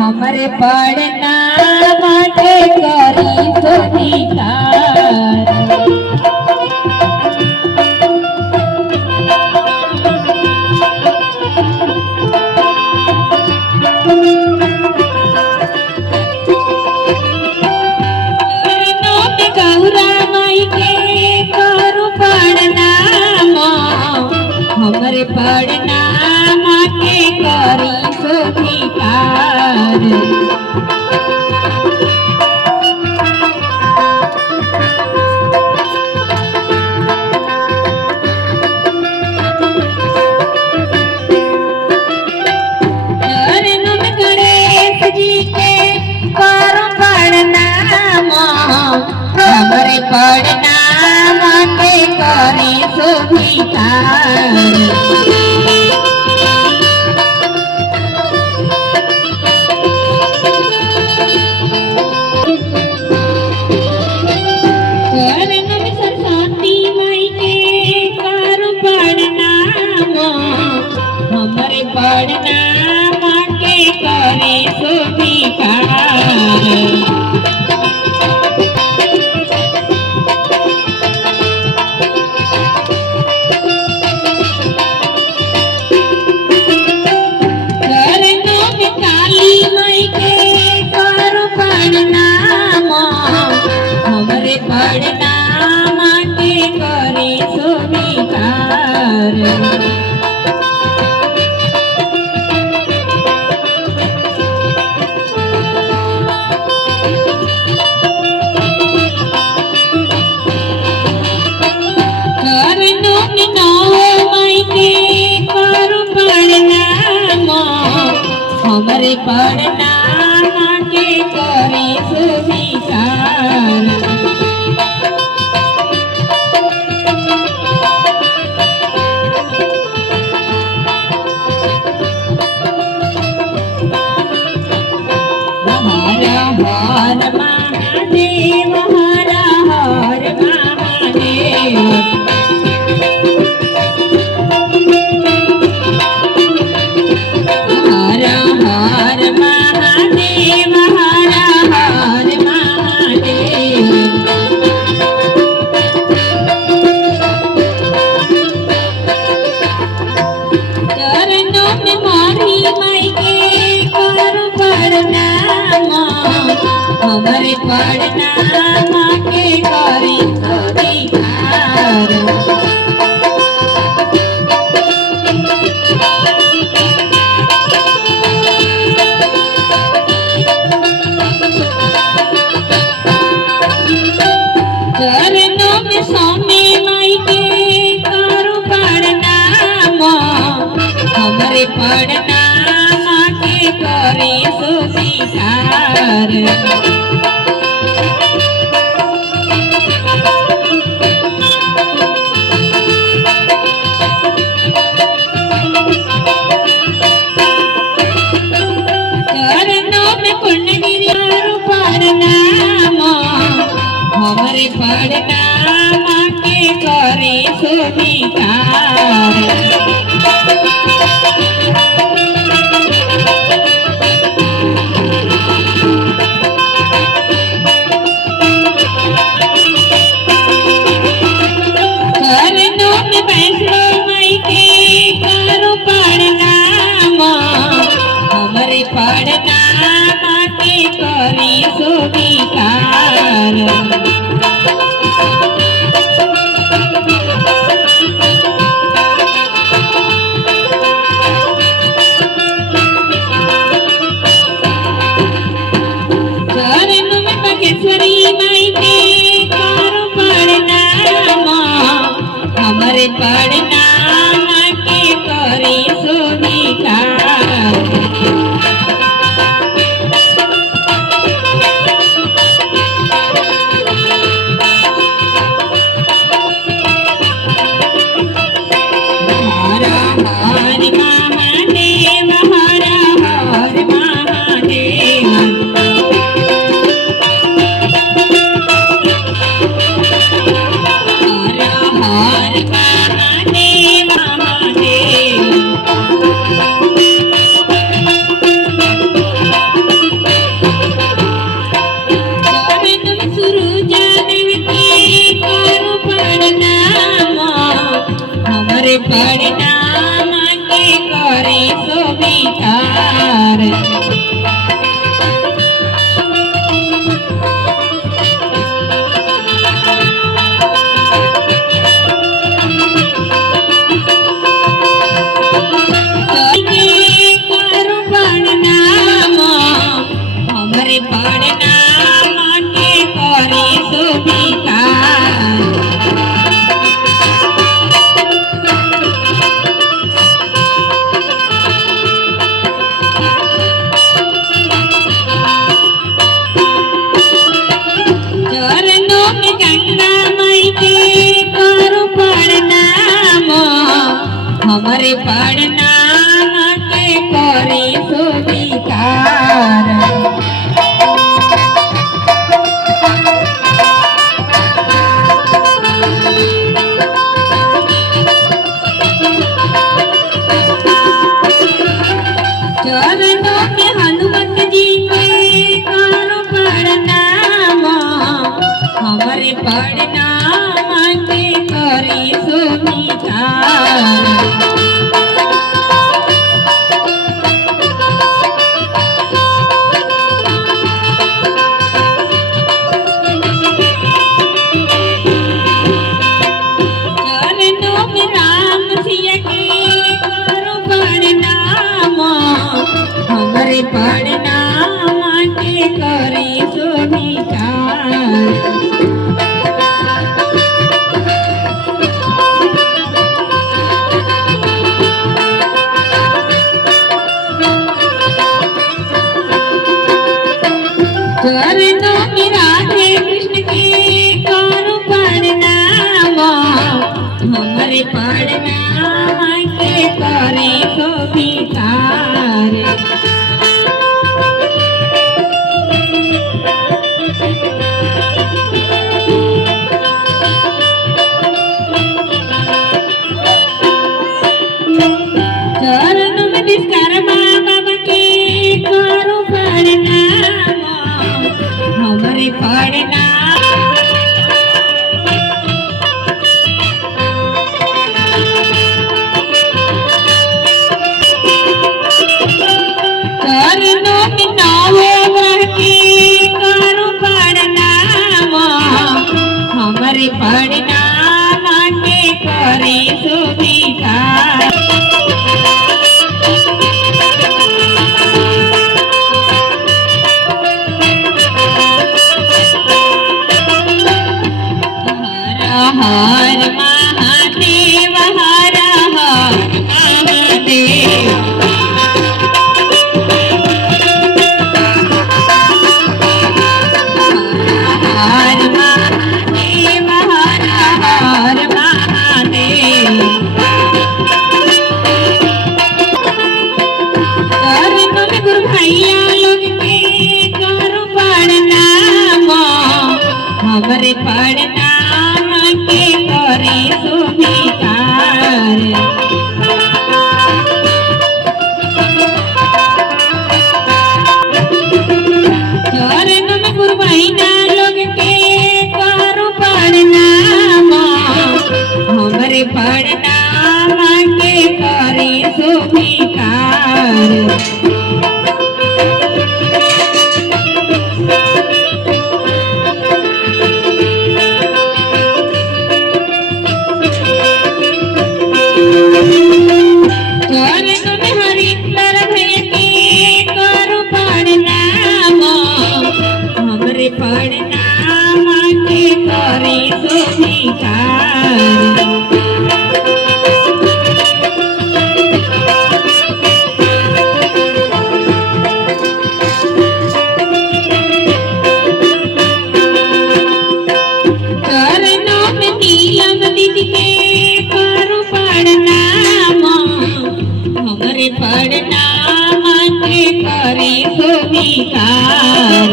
हमरे पढ़ना माटे करी सुनिकार हमरे पढ़ना माटे करी सुनिकार हमरे पढ़ना माटे करी सुनिकार सरस्वती माई के करू प्रणाम हमरे पढ़ना माटे करी सुनिकार पढ़ना माटे करी सुनिकार करनो मिनाओ माई के करू प्रणाम हमरे पढ़ना माटे करी सुनिकार हर महादेव हर हर महादेव हर हर महादेव हर हर महादेव चरणों में मारी माई के करू प्रणाम हमरे पढ़ना माटे करी सुनिकार चरणों में स्वामी माई के करू प्रणाम हमरे पढ़ना माटे करी सुनिकार हमरे पढ़ना माटे करी सुनिकार करनो में वैष्णो माई के करू प्रणाम हमरे पढ़ना माटे करी सुनिकार माई के करू प्रणाम हमरे पढ़ना माटे करी सुनिकार शोभिकार हमरे पढ़ना के करे शोभिकार चरणों में गंगा माई के करो प्रणाम हमरे प्रणाम के करे शोभिकार चरणों में हनुमत जी के करो प्रणाम हमरे प्रणाम के करे शोभिकार चरणों में राम सिया के करो प्रणाम हमरे प्रणाम के करे शोभिकार चरणों में राधे कृष्ण के करो प्रणाम हमरे प्रणाम के करे शोभिकार चरणों में विश्वकर्मा बाबा के करो प्रणाम हमरे प्रणाम चरणों में नवग्रह के करो प्रणाम हमरे प्रणाम के करे शोभिकार हर महादेव हर हर महादेव हर महादेव हर हर महादेव चरणों में गुरु भैया लोग के करो प्रणाम हमरे प्रणाम के करे शोभिकार चरणों में गुरु बहिना लोग के करो प्रणाम हमरे प्रणाम के करे शोभिकार चरणों में हरिंदर भैया के करो प्रणाम हमरे प्रणाम के करे शोभिकार चरणों में नीलम दीदी के करो प्रणाम हमरे प्रणाम के करे शोभिकार